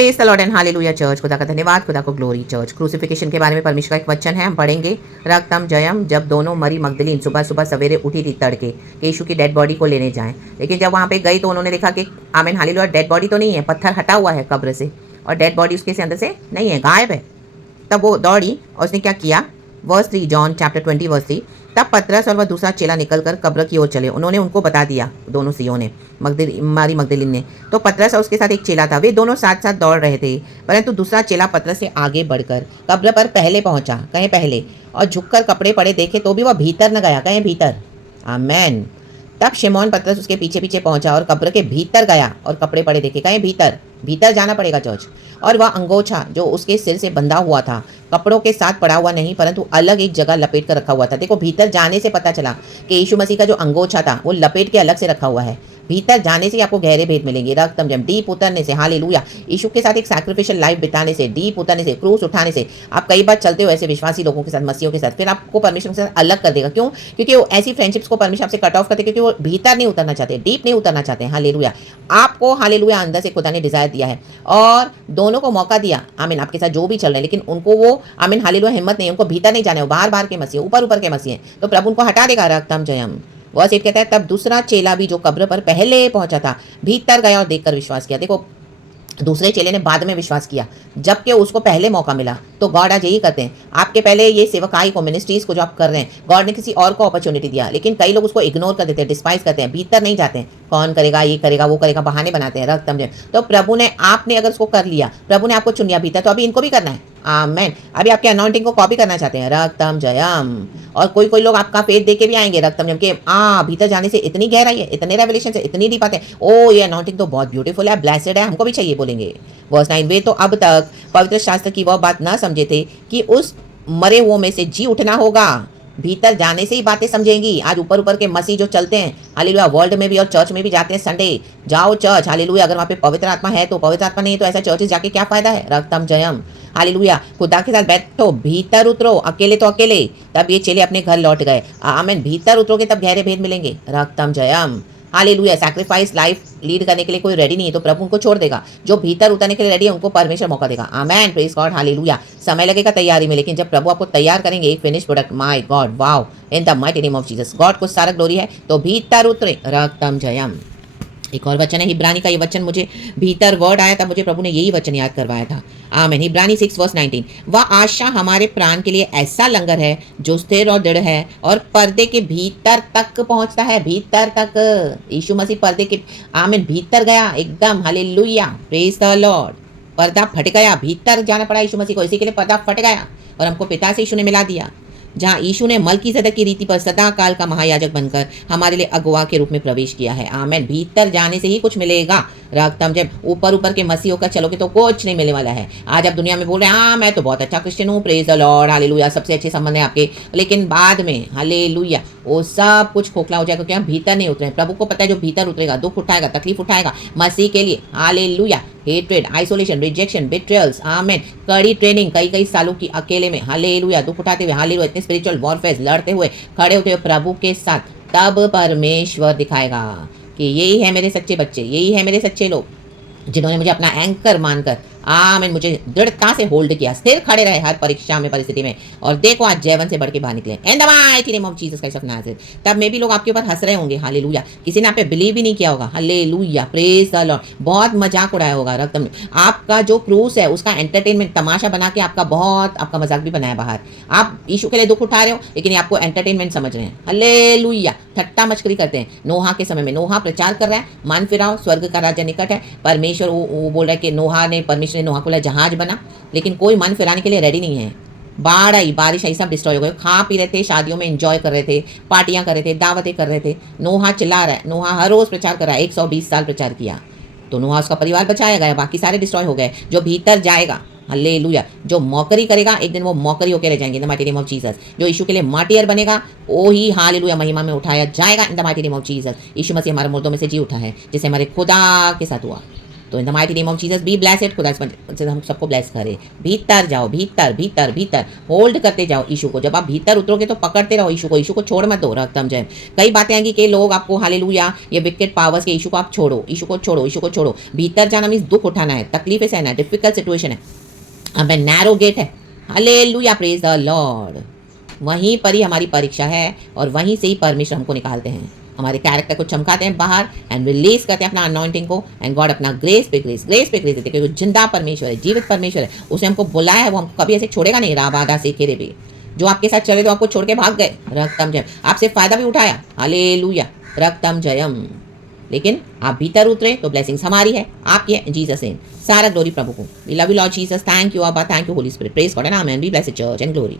Praise the Lord and hallelujah church. खुदा का धन्यवाद, खुदा को ग्लोरी। चर्च क्रूसिफिकेशन के बारे में परमेश्वर का एक वचन है, हम पढ़ेंगे। रक्तम जयम, जब दोनों मरी मगदलीन सुबह सुबह सवेरे उठी थी तड़के कि यीशु की डेड बॉडी को लेने जाएं, लेकिन जब वहाँ पे गई तो उन्होंने देखा कि आमीन हालेलुया डेड बॉडी तो नहीं है, पत्थर हटा हुआ है कब्र से और डेड बॉडी उसके से अंदर से नहीं है, गायब है। तब वो दौड़ी और उसने क्या किया, वर्स 3 जॉन चैप्टर 20 वर्स 3। तब पतरस और वह दूसरा चेला निकलकर कब्र की ओर चले। उन्होंने उनको बता दिया, दोनों सियों ने, मारी मगदलीन ने। तो पतरस और उसके साथ एक चेला था, वे दोनों साथ साथ दौड़ रहे थे, परंतु दूसरा चेला पतरस से आगे बढ़कर कब्र पर पहले पहुंचा, कहीं पहले, और झुककर कपड़े पड़े देखे तो भी वह भीतर न गया, कहीं भीतर। आमेन। तब शिमोन पतरस उसके पीछे पीछे पहुंचा और कब्र के भीतर गया और कपड़े पड़े देखे, कहीं भीतर, भीतर जाना पड़ेगा चर्च। और वह अंगोछा जो उसके सिर से बंधा हुआ था कपड़ों के साथ पड़ा हुआ नहीं, परंतु अलग एक जगह लपेट कर रखा हुआ था। देखो, भीतर जाने से पता चला कि यीशु मसीह का जो अंगोछा था वो लपेट के अलग से रखा हुआ है। भीतर जाने से आपको गहरे भेद मिलेंगे। रक्तम जम, डीप उतरने से, हालेलुया, यीशु के साथ एक सैक्रिफिशियल लाइफ बिताने से, डीप उतरने से, क्रूस उठाने से। आप कई बार चलते हो ऐसे विश्वासी लोगों के साथ, मसीहों के साथ, फिर आपको परमेश्वर के साथ अलग कर देगा। क्यों? क्योंकि वो ऐसी फ्रेंडशिप्स को परमेश्वर आपसे कट ऑफ करते, क्योंकि वो भीतर नहीं उतरना चाहते, डीप नहीं उतरना चाहते। हालेलुया, आपको हालेलुया अंदर से खुदा ने डिजायर दिया है और दोनों को मौका दिया। आमीन, आपके साथ जो भी चल रहे हैं, लेकिन उनको वो आमीन हालेलुया हिम्मत नहीं, उनको भीतर नहीं जाने, वो बाहर बाहर के मसीह, ऊपर ऊपर के मसीह हैं, तो प्रभु उनको हटा देगा। रक्तम जयम। वर्स 8 कहता है, तब दूसरा चेला भी जो कब्र पर पहले पहुंचा था भीतर गया और देखकर विश्वास किया। देखो, दूसरे चेले ने बाद में विश्वास किया, जबकि उसको पहले मौका मिला। तो गॉड आज यही करते हैं, आपके पहले ये सेवकाई को, मिनिस्ट्रीज को जो आप कर रहे हैं, गॉड ने किसी और को अपॉर्चुनिटी दिया, लेकिन कई लोग उसको इग्नोर कर देते हैं, डिस्पाइज करते हैं, भीतर नहीं जाते हैं। कौन करेगा, ये करेगा, वो करेगा, बहाने बनाते हैं। रक्तम जयम। तो प्रभु ने, आपने अगर उसको कर लिया, प्रभु ने आपको चुन लिया भीतर, तो अभी इनको भी करना है। आमेन। अभी आपके अनॉइंटिंग को कॉपी करना चाहते हैं। रक्तम जयम। और कोई कोई लोग आपका फेथ देके भी आएंगे। रक्तम जयम के भीतर जाने से इतनी गहराई है, इतने रेवलेशन से, इतनी डीप बातें, ओ ये अनॉइंटिंग तो बहुत ब्यूटीफुल है, ब्लेसेड है, हमको भी चाहिए, बोलेंगे। वर्स 9, वे तो अब तक पवित्र शास्त्र की वह बात न समझे थे कि उस मरे हुओं में से जी उठना होगा। भीतर जाने से ही बातें समझेंगी। आज ऊपर ऊपर के मसीह जो चलते हैं, हालेलुया, वर्ल्ड में भी और चर्च में भी जाते हैं, संडे जाओ चर्च, हालेलुया, अगर वहाँ पे पवित्र आत्मा है तो, पवित्र आत्मा नहीं है तो ऐसा चर्चेस जाके क्या फायदा है। रक्तम जयम। हालेलुया, खुदा के साथ बैठो, भीतर उतरो, अकेले तो अकेले। तब ये चेले अपने घर लौट गए। आमीन, भीतर उतरोगे तब गहरे भेद मिलेंगे। रक्तम Jayam. Hallelujah, sacrifice life lead करने के लिए कोई रेडी नहीं है तो प्रभु उनको छोड़ देगा। जो भीतर उतरने के लिए रेडी है उनको परमेश्वर मौका देगा। आमेन, प्रेज गॉड, हालेलुया। समय लगेगा तैयारी में, लेकिन जब प्रभु आपको तैयार करेंगे एक finish product, my God, wow, in the mighty name of Jesus, God को सारा ग्लोरी है। तो भीतर उतरे। रक्तम जयम। एक और वचन है हिब्रानी का, ये वचन मुझे भीतर वर्ड आया था, मुझे प्रभु ने यही वचन याद करवाया था। आमीन। हिब्रानी 6 वर्स 19, वह आशा हमारे प्राण के लिए ऐसा लंगर है जो स्थिर और दृढ़ है और पर्दे के भीतर तक पहुंचता है, भीतर तक। यीशु मसीह पर्दे के, आमीन, भीतर गया एकदम। Hallelujah, praise the Lord. पर्दा फट गया, भीतर जाना पड़ा यीशु मसीह को, इसी के लिए पर्दा फट गया और हमको पिता से यीशु ने मिला दिया। जहाँ यीशु ने मलकीसदक की रीति पर सदा काल का महायाजक बनकर हमारे लिए अगुवा के रूप में प्रवेश किया है। आमेन। भीतर जाने से ही कुछ मिलेगा। रक्तम जब ऊपर ऊपर के मसीहों का चलोगे तो कुछ नहीं मिलने वाला है। आज आप दुनिया में बोल रहे हैं, हाँ मैं तो बहुत अच्छा क्रिश्चियन हूँ, प्रेज द लॉर्ड, हालेलुया, सबसे अच्छे संबंध है आपके, लेकिन बाद में हालेलुया वो सब कुछ खोखला हो जाएगा, क्योंकि भीतर नहीं उतरे। प्रभु को पता है जो भीतर उतरेगा, दुख उठाएगा, तकलीफ उठाएगा मसीह के लिए, हालेलुया, हेट्रेड, आइसोलेशन, रिजेक्शन, बिट्रेयल्स, आमेन, कड़ी ट्रेनिंग, कई सालों की अकेले में, हालेलुया, दुख उठाते हुए, हालेलुया, इतने स्पिरिचुअल वॉरफेयर लड़ते हुए, खड़े होते हुए प्रभु के साथ, तब परमेश्वर दिखाएगा कि यही है मेरे सच्चे बच्चे, यही है मेरे सच्चे लोग, जिन्होंने मुझे अपना एंकर मानकर, आमीन, मुझे दृढ़ता से होल्ड किया, स्थिर खड़े रहे हर परीक्षा में, परिस्थिति में, और देखो आज जयवन से बढ़ के बाहर निकले। इन the mighty name of Jesus Christ of Nazareth. तब में भी लोग आपके ऊपर हंस रहे होंगे, हालेलुया, किसी ने आप पे बिलीव ही नहीं किया होगा, हालेलुया, प्रेज द लॉर्ड, बहुत मजाक उड़ाया होगा। रक्तम, आपका जो क्रूस है उसका एंटरटेनमेंट, तमाशा बना के आपका मजाक भी बनाया बाहर। आप यीशु के लिए दुख उठा रहे हो, लेकिन आपको एंटरटेनमेंट समझ रहे हैं, हालेलुया, ठट्टा मस्करी करते हैं। नोहा के समय में नोहा प्रचार कर रहा है, मन फिराओ, स्वर्ग का राज्य निकट है। परमेश्वर वो बोल रहा है कि नोहा ने, परमेश्वर ने नोहा को जहाज बना, लेकिन कोई मन फिराने के लिए रेडी नहीं है। बाढ़ आई, बारिश आई, सब डिस्ट्रॉय हो गए। खा पी रहे थे, शादियों में एंजॉय कर रहे थे, पार्टियां कर रहे थे, दावतें कर रहे थे। नोहा चिल्ला रहा है, नोहा हर रोज प्रचार कर रहा है, 120 साल प्रचार किया, तो नोहा उसका परिवार बचाया गया, बाकी सारे डिस्ट्रॉय हो गए। जो भीतर जाएगा, हालेलुया, जो मौकरी करेगा एक दिन वो मौकरी होकर रह जाएंगे, इन the mighty name of Jesus. जो यीशु के लिए मार्टियर बनेगा वो ही हालेलुया महिमा में उठाया जाएगा, in the mighty name of Jesus. यीशु मसीह हमारे मुर्दों में से जी उठा है, जिसे हमारे खुदा के साथ हुआ। तो इन the mighty name of Jesus be blessed, खुदा से हम सबको ब्लेस करे। भीतर जाओ, भीतर भीतर भीतर होल्ड करते जाओ यीशु को। जब आप भीतर उतरोगे तो पकड़ते रहो यीशु को छोड़ मत दो। रक्तम जय। कई बातें आएंगी कि लोग आपको हालेलुया ये विकेट पावर्स के यीशु को आप छोड़ो, यीशु को छोड़ो, यीशु को छोड़ो। भीतर जाना मीन्स दुख उठाना है, तकलीफें सहना है, डिफिकल्ट सिचुएशन है, अब नैरो गेट है। Hallelujah, praise the Lord. वहीं पर ही हमारी परीक्षा है और वहीं से ही परमेश्वर हमको निकालते हैं, हमारे कैरेक्टर को चमकाते हैं बाहर एंड रिलीज करते हैं अपना अनॉइंटिंग को। एंड गॉड अपना ग्रेस पे ग्रेस देते हैं, क्योंकि जिंदा परमेश्वर है, जीवित परमेश्वर है, उसने हमको बुलाया है, वो हमको कभी ऐसे छोड़ेगा नहीं। राबादा से केरे भी जो आपके साथ चले तो आपको छोड़ के भाग गए, रक्तम जयम, आपसे फायदा भी उठाया, हालेलुया, रक्तम जयम। लेकिन आप भीतर उतरे तो ब्लेसिंग्स हमारी है, आपकी है, जीसस नेम। सारा ग्लोरी प्रभु को। We love you Lord Jesus, thank you अब्बा, thank you Holy Spirit, praise God and amen, be blessed church and glory.